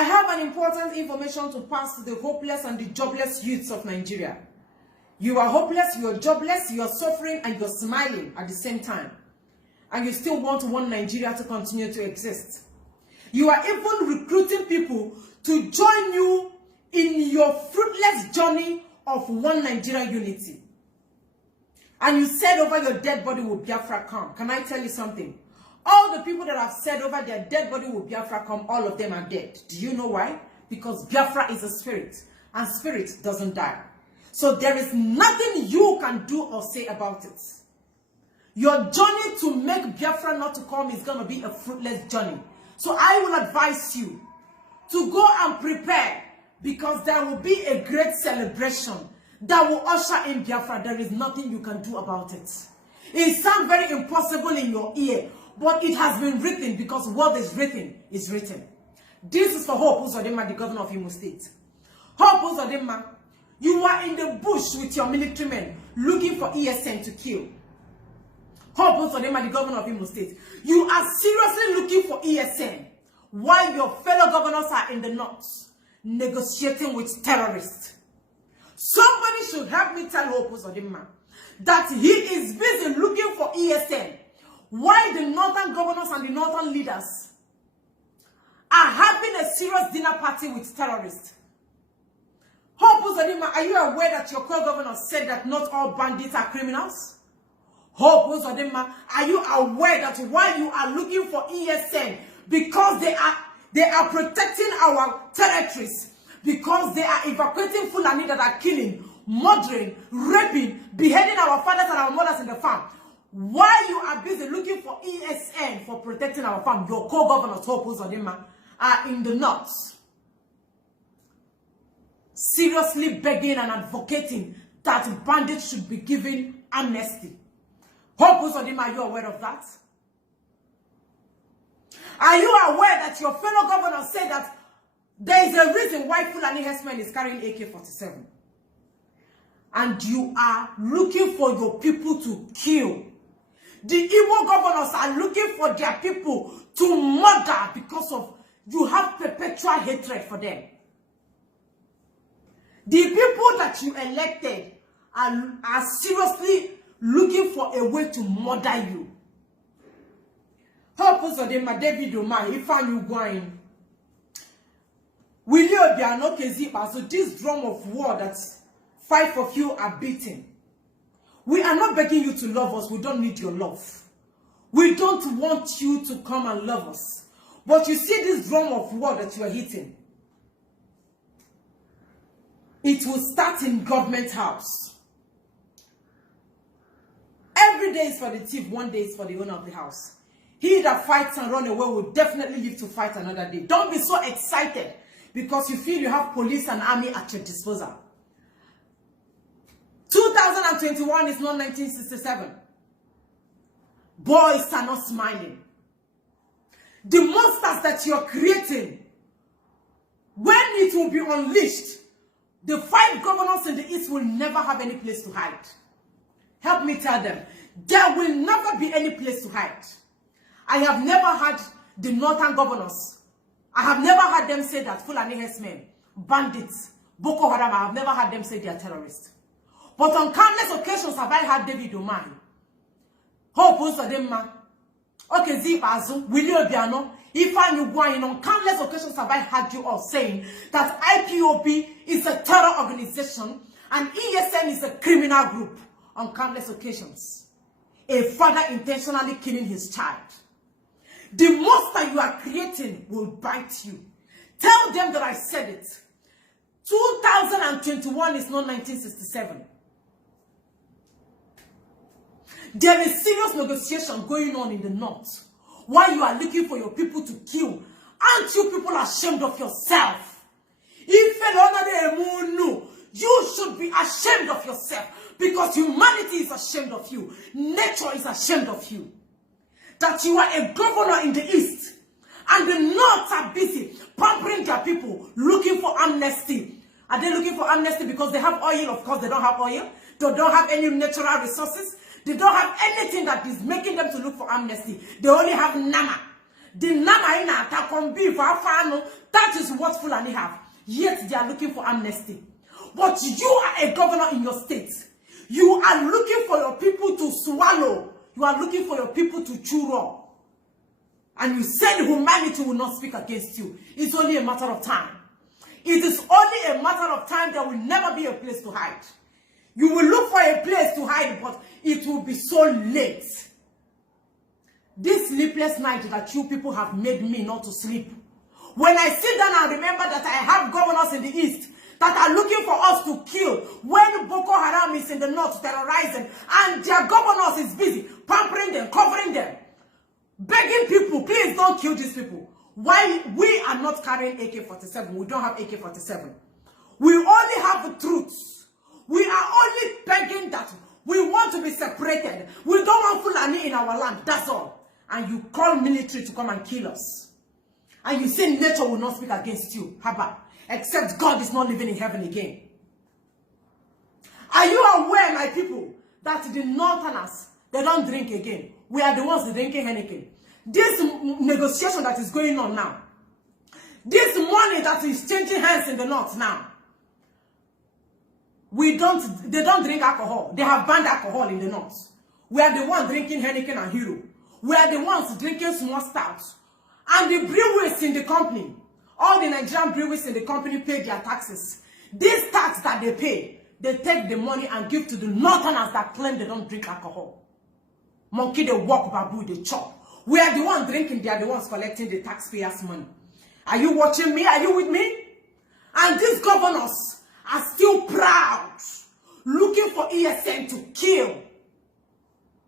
I have an important information to pass to the hopeless and the jobless youths of Nigeria. You are hopeless, you are jobless, you are suffering, and you are smiling at the same time. And you still want Nigeria to continue to exist. You are even recruiting people to join you in your fruitless journey of one Nigeria unity. And you said over your dead body will Biafra come. Can I tell you something? All the people that have said over their dead body will Biafra come, all of them are dead. Do you know why? Because Biafra is a spirit, and spirit doesn't die. So there is nothing you can do or say about it. Your journey to make Biafra not to come is going to be a fruitless journey. So I will advise you to go and prepare, because there will be a great celebration that will usher in Biafra. There is nothing you can do about it. It sounds very impossible in your ear, but it has been written, because what is written is written. This is for Hope Uzodinma, the governor of Imo State. Hope Uzodinma, you are in the bush with your military men looking for ESN to kill. Hope Uzodinma, the governor of Imo State, you are seriously looking for ESN while your fellow governors are in the north negotiating with terrorists. Somebody should help me tell Hope Uzodinma that he is busy looking for ESN while the northern governors and the northern leaders are having a serious dinner party with terrorists. Hope Uzodinma, are you aware that your co-governor said that not all bandits are criminals? Hope Uzodinma, are you aware that while you are looking for ESN, because they are protecting our territories, because they are evacuating Fulani that are killing, murdering, raping, beheading our fathers and our mothers in the farm, while you are busy looking for ESN for protecting our farm, your co-governors, Hope Uzodinma, are in the north, seriously begging and advocating that bandits should be given amnesty. Hope Uzodinma, are you aware of that? Are you aware that your fellow governor said that there is a reason why Fulani herdsmen is carrying AK-47? And you are looking for your people to kill. The Igbo governors are looking for their people to murder because of you have perpetual hatred for them. The people that you elected are seriously looking for a way to murder you. Hope Uzodinma, David Umahi, Ifeanyi Ugwuanyi, Willie Obiano Kezipa. So this drum of war that 5 of you are beating, we are not begging you to love us. We don't need your love. We don't want you to come and love us. But you see this drum of war that you are hitting, it will start in government house. Every day is for the thief, one day is for the owner of the house. He that fights and run away will definitely live to fight another day. Don't be so excited because you feel you have police and army at your disposal. 2021 is not 1967. Boys are not smiling. The monsters that you are creating, when it will be unleashed, the 5 governors in the east will never have any place to hide. Help me tell them, there will never be any place to hide. I have never had the northern governors, I have never had them say that Fulani herdsmen, bandits, Boko Haram, I have never had them say they are terrorists. But on countless occasions have I had David Umahi, Hope Uzodinma, Okezie Ikpeazu, Willie Obiano, Ifeanyi Ugwuanyi. On countless occasions have I had you all saying that IPOB is a terror organization and ESN is a criminal group. On countless occasions, a father intentionally killing his child. The monster you are creating will bite you. Tell them that I said it. 2021 is not 1967. There is serious negotiation going on in the north while you are looking for your people to kill. Aren't you people ashamed of yourself? You should be ashamed of yourself, because humanity is ashamed of you. Nature is ashamed of you. That you are a governor in the east and the north are busy pampering their people, looking for amnesty. Are they looking for amnesty because they have oil? Of course they don't have oil. They don't have any natural resources. They don't have anything that is making them to look for amnesty. They only have Nama. The Nama ina attack on beef, that is what Fulani have. Yet they are looking for amnesty. But you are a governor in your state. You are looking for your people to swallow. You are looking for your people to chew raw. And you said humanity will not speak against you. It's only a matter of time. It is only a matter of time. There will never be a place to hide. You will look for a place to hide, but it will be so late. This sleepless night that you people have made me not to sleep. When I sit down and remember that I have governors in the east that are looking for us to kill, when Boko Haram is in the north terrorizing, and their governors is busy pampering them, covering them, begging people, please don't kill these people. Why we are not carrying AK-47? We don't have AK-47. We only have the truth. We are only begging that we want to be separated. We don't want Fulani in our land. That's all. And you call military to come and kill us. And you say nature will not speak against you. Haba. Except God is not living in heaven again. Are you aware, my people, that the northerners, they don't drink again? We are the ones drinking Heineken. This negotiation that is going on now, this money that is changing hands in the north now, they don't drink alcohol. They have banned alcohol in the north. We are the ones drinking Heineken and Hero. We are the ones drinking small stouts. And the breweries in the company, all the Nigerian breweries in the company pay their taxes. This tax that they pay, they take the money and give to the northerners that claim they don't drink alcohol. Monkey, they walk, babu, they chop. We are the ones drinking, they are the ones collecting the taxpayers' money. Are you watching me? Are you with me? And these governors are still proud, looking for ESN to kill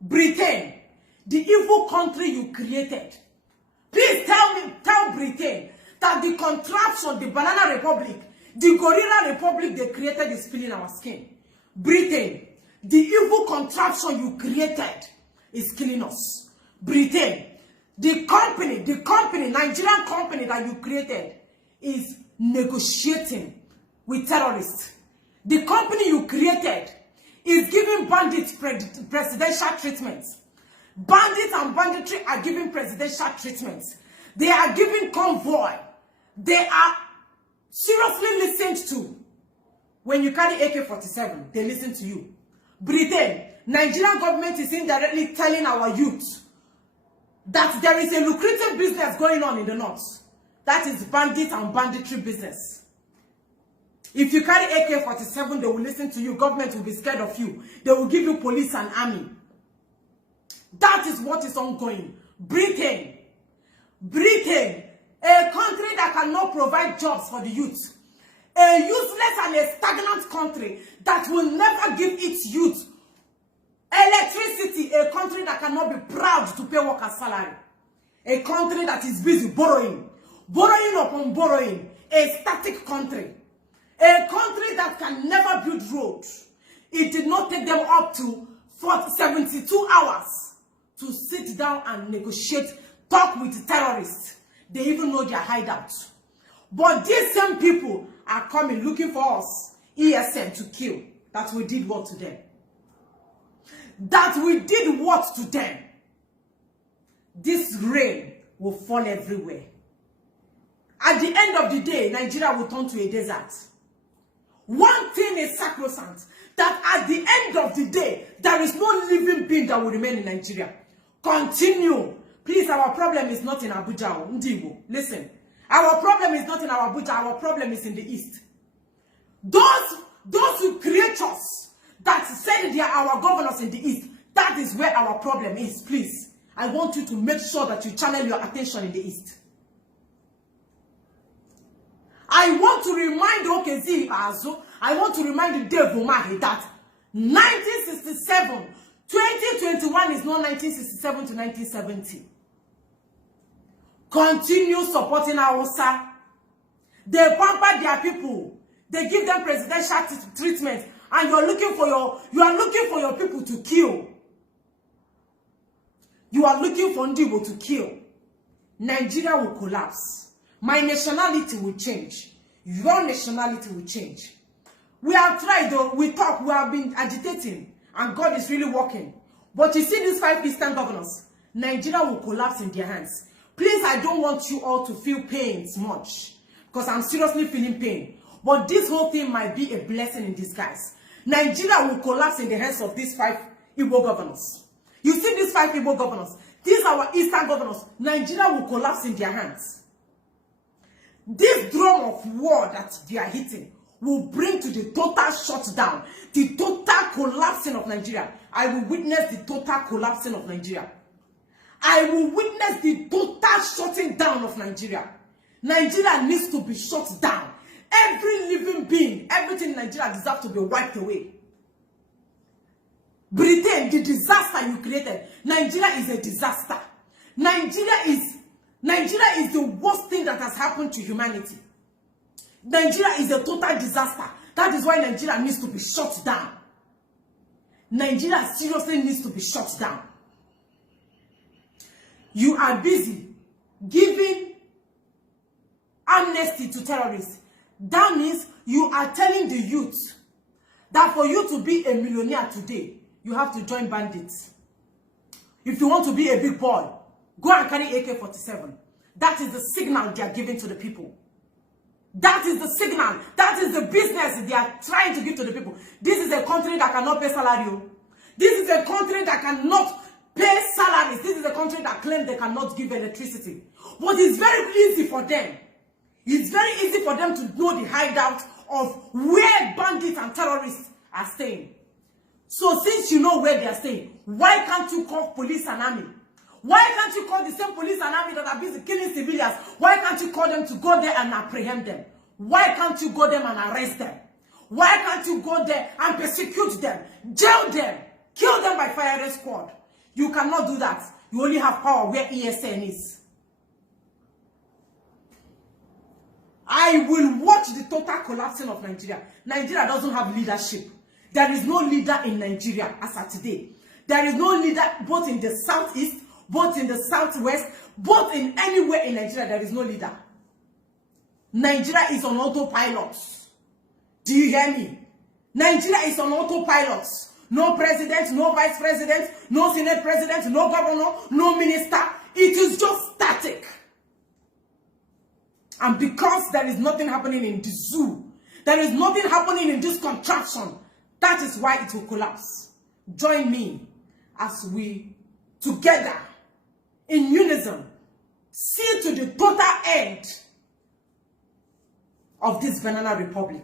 Britain, the evil country you created. Please tell Britain that the contraption, the Banana Republic, the Gorilla Republic they created is peeling our skin. Britain, the evil contraption you created is killing us. Britain, the company, Nigerian company that you created is negotiating with terrorists. The company you created is giving bandits presidential treatments. Bandits and banditry are giving presidential treatments. They are giving convoy. They are seriously listened to. When you carry AK-47, they listen to you. Britain, Nigerian government is indirectly telling our youth that there is a lucrative business going on in the north. That is bandit and banditry business. If you carry AK-47, they will listen to you. Government will be scared of you. They will give you police and army. That is what is ongoing. Britain, a country that cannot provide jobs for the youth. A useless and a stagnant country that will never give its youth electricity. A country that cannot be proud to pay workers' salary. A country that is busy borrowing upon borrowing. A static country. A country that can never build roads. It did not take them up to 72 hours to sit down and negotiate, talk with terrorists. They even know their hideouts. But these same people are coming looking for us, ESN, to kill. That we did what to them? That we did what to them? This rain will fall everywhere. At the end of the day, Nigeria will turn to a desert. One thing is sacrosanct, that at the end of the day, there is no living being that will remain in Nigeria. Continue. Please, our problem is not in Abuja. Ndibo, listen. Our problem is not in Abuja. Our problem is in the east. Those who creators that said they are our governors in the east, that is where our problem is. Please, I want you to make sure that you channel your attention in the east. I want to remind Okezie Azo, I want to remind Dave Umahi that 1967, 2021 is not 1967 to 1970. Continue supporting Hausa. They pamper their people. They give them presidential treatment, and you are looking for your people to kill. You are looking for Ndibo to kill. Nigeria will collapse. My nationality will change. Your nationality will change. We have tried though. We talk. We have been agitating, and God is really working. But you see these 5 Eastern governors, Nigeria will collapse in their hands. Please, I don't want you all to feel pain much, because I'm seriously feeling pain. But this whole thing might be a blessing in disguise. Nigeria will collapse in the hands of these 5 Igbo governors. You see these 5 Igbo governors? These are our eastern governors. Nigeria will collapse in their hands. This drum of war that they are hitting will bring to the total shutdown, the total collapsing of Nigeria. I will witness the total collapsing of Nigeria. I will witness the total shutting down of Nigeria. Nigeria needs to be shut down. Every living being, everything in Nigeria deserves to be wiped away. Britain, the disaster you created. Nigeria is a disaster. Nigeria is the worst thing that has happened to humanity. Nigeria is a total disaster. That is why Nigeria needs to be shut down. Nigeria seriously needs to be shut down. You are busy giving amnesty to terrorists. That means you are telling the youth that for you to be a millionaire today, you have to join bandits. If you want to be a big boy, go and carry AK-47. That is the signal they are giving to the people. That is the signal. That is the business they are trying to give to the people. This is a country that cannot pay salary. This is a country that cannot pay salaries. This is a country that claims they cannot give electricity. But it's very easy for them. It's very easy for them to know the hideout of where bandits and terrorists are staying. So since you know where they are staying, why can't you call police and army? Why can't you call the same police and army that are busy killing civilians? Why can't you call them to go there and apprehend them? Why can't you go there and arrest them? Why can't you go there and persecute them, jail them, kill them by firing squad? You cannot do that. You only have power where ESN is. I will watch the total collapsing of Nigeria. Nigeria doesn't have leadership. There is no leader in Nigeria as of today. There is no leader both in the southeast, both in the southwest, both in anywhere in Nigeria. There is no leader. Nigeria is on autopilot. Do you hear me? Nigeria is on autopilot. No president, no vice president, no senate president, no governor, no minister. It is just static. And because there is nothing happening in the zoo, there is nothing happening in this contraption, that is why it will collapse. Join me as we, together, in unison, see to the total end of this banana republic.